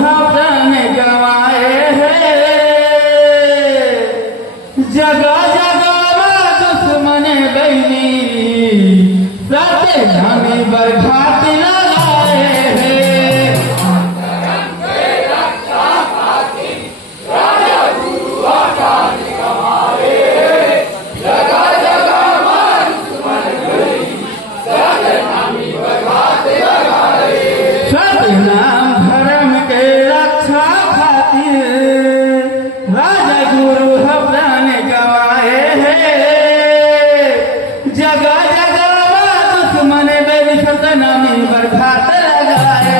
प्राण गवाए हैं। जगह जगह दुश्मन बैनी सतनामी बरघात लगाए हैं। सतनाम धर्म के रक्षा खातिर राजा गुरु प्राण गवाए हैं। जगह जगह दुश्मन बैरी सतनामी बरघात लगाए।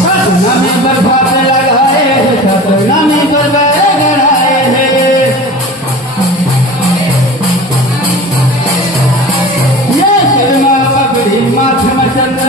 सतनामी बरघात लगाए हैं, सतनामी बरघात लगाए हैं। ये सिर में पगड़ी माथे में चंद्र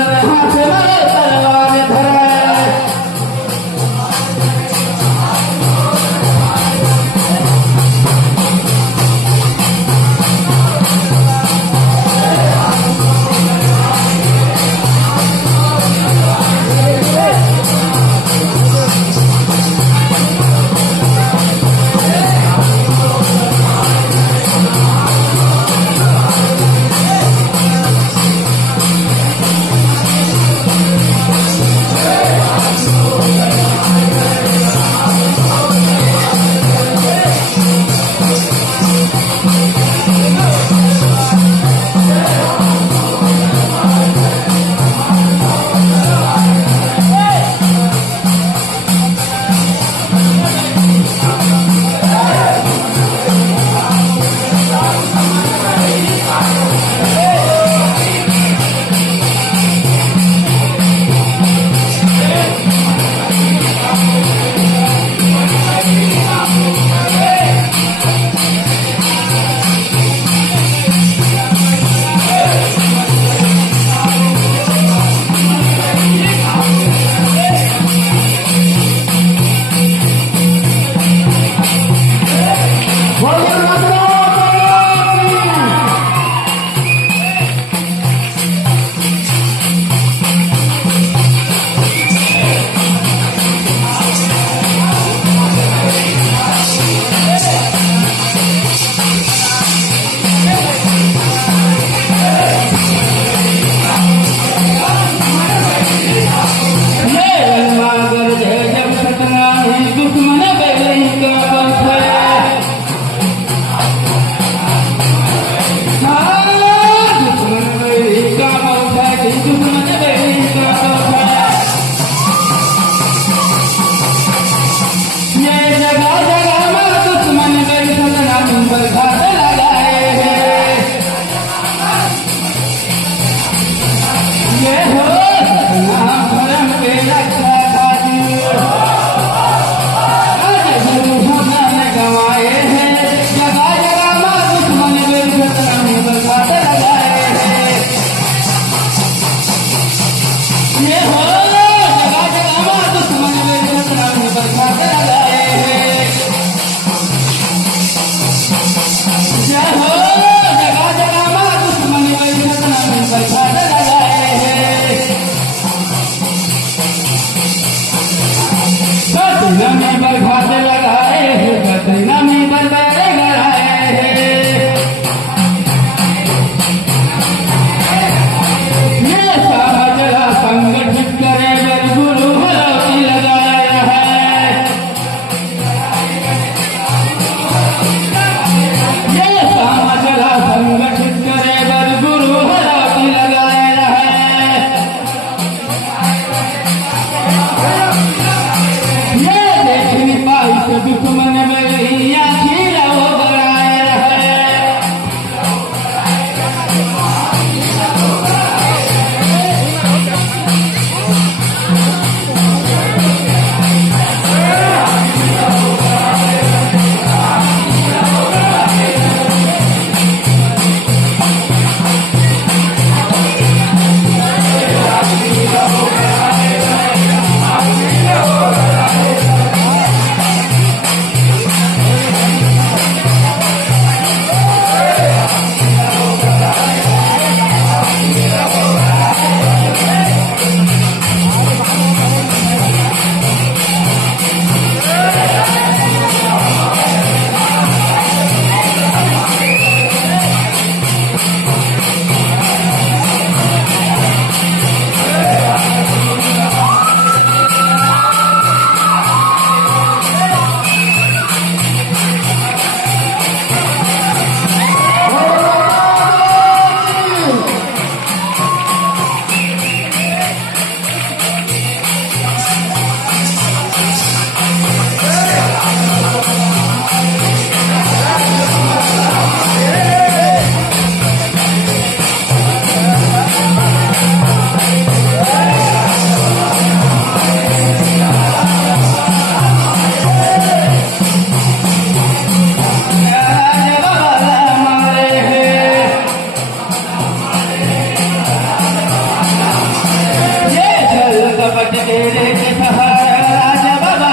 तेरे के सहारा राजा बाबा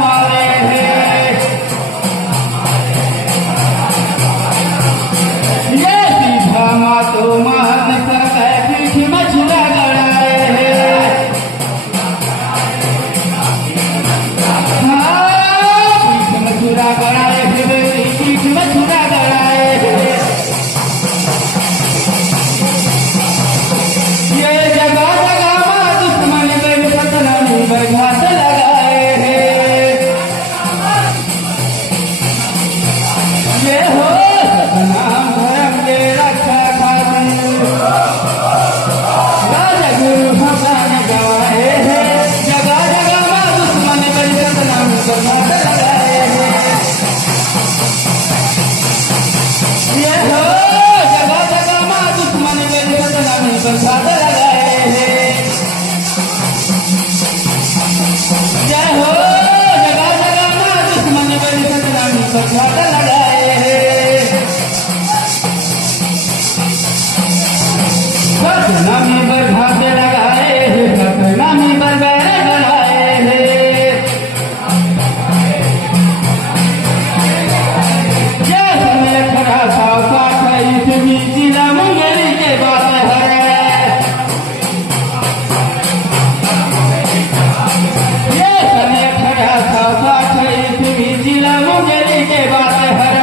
मारे हैं। ये सीधा मातो मान कर पीठ में छुरा गड़ाए हैं। पीठ में छुरा गड़ाए हैं, पीठ में छुरा गड़ाए हैं। ये जगह जगह मां दुश्मन बेल सतनामी बरघाट लगाए हैं। ये हो सतनाम धर्म के रक्षा खातिर राजा गुरु भगवान गवाए हैं। जगह जगह मां दुश्मन बेल सतनामी बरघाट लगाए हैं। ये हो जगह जगह मां दुश्मन बेल सतनामी बरघाट लगाए हैं। जय हो जगह जगह मां दुश्मन बेल सतनामी बरघाट लगाए हैं। सतनामी बरघाट लगाए हैं, सतनामी बरघाट लगाए हैं। ये समय खड़ा साव साठ ईस्वी जिला मुंगेरी के बात है। ये समय खड़ा साव साठ ईस्वी जिला मुंगेरी के बात है।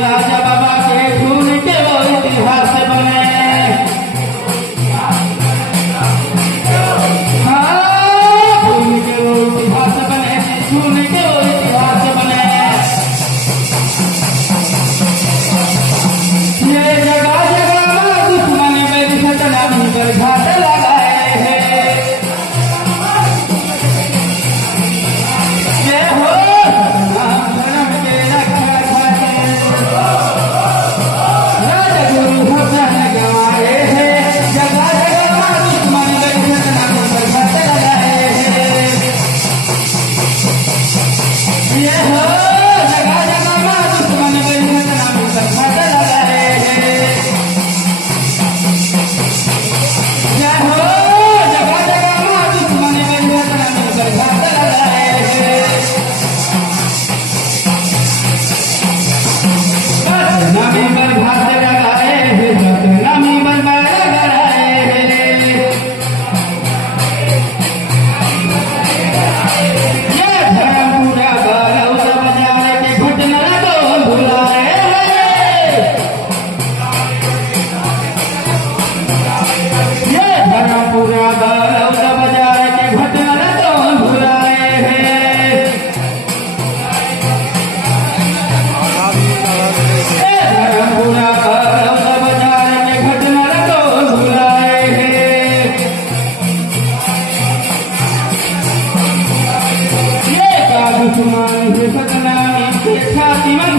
राजा बाबा के खून के वो इतिहास बने। खून के वो इतिहास बने, खून के वो इतिहास बने। ये जगह जगह मां दुश्मन बेल सतनामी बरघाट लगाए हैं। ये हो सतनाम धर्म के रक्षा खातिर राजा गुरु भगवान गवाए हैं। जगह जगह मां दुश्मन बेल सतनामी बरघाट लगाए हैं। ये हो जगह जगह मां दुश्मन बेल सतनामी बरघाट लगाए हैं। जय हो जगह जगह मां दुश्मन बेल सतनामी बरघाट लगाए हैं। सतनामी बरघाट लगाए हैं, सतनामी बरघाट लगाए हैं। ये धर्मपुरा बरौदा बाजार के घटना को भुलाए हैं। ये धर्मपुरा बरौदा बाजार के घटना को भुलाए हैं। ये धर्मपुरा बरौदा बाजार के घटना को भुलाए हैं। ये का दुश्मन है सतनामी के छाती में